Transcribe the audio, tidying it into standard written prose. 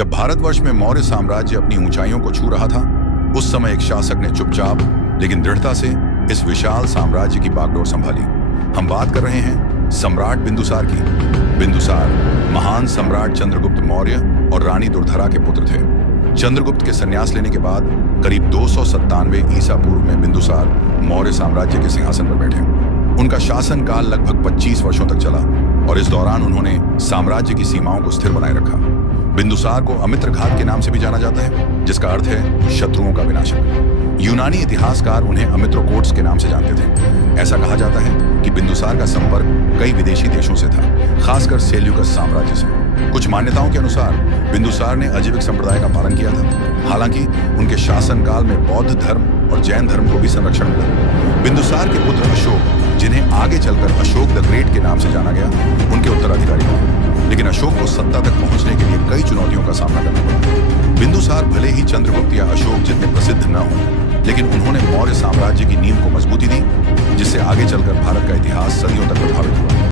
जब भारतवर्ष में मौर्य साम्राज्य अपनी ऊंचाइयों को छू रहा था, उस समय एक शासक ने चुपचाप लेकिन दृढ़ता से इस विशाल साम्राज्य की बागडोर संभाली। हम बात कर रहे हैं सम्राट बिंदुसार की। बिंदुसार महान सम्राट चंद्रगुप्त मौर्य और रानी दुर्धरा के पुत्र थे। चंद्रगुप्त के संन्यास लेने के बाद करीब 297 ईसा पूर्व में बिंदुसार मौर्य साम्राज्य के सिंहासन पर बैठे। उनका शासनकाल लगभग 25 वर्षों तक चला और इस दौरान उन्होंने साम्राज्य की सीमाओं को स्थिर बनाए रखा। बिंदुसार को अमित्रघात के नाम से भी जाना जाता है, जिसका अर्थ है शत्रुओं का विनाशक। यूनानी इतिहासकार उन्हें अमित्रोकोट्स के नाम से जानते थे। ऐसा कहा जाता है कि बिंदुसार का संपर्क कई विदेशी देशों से था, खासकर सेल्यूकस साम्राज्य से। कुछ मान्यताओं के अनुसार बिंदुसार ने अजीविक संप्रदाय का पालन किया था। हालांकि उनके शासनकाल में बौद्ध धर्म और जैन धर्म को भी संरक्षण मिला। बिंदुसार के पुत्र अशोक, जिन्हें आगे चलकर अशोक द ग्रेट के नाम से जाना गया, उनके उत्तराधिकारी बने। लेकिन अशोक को सत्ता तक पहुंचने के लिए कई चुनौतियों का सामना करना पड़ा। बिंदुसार भले ही चंद्रगुप्त या अशोक जितने प्रसिद्ध न हों, लेकिन उन्होंने मौर्य साम्राज्य की नींव को मजबूती दी, जिससे आगे चलकर भारत का इतिहास सदियों तक प्रभावित हुआ।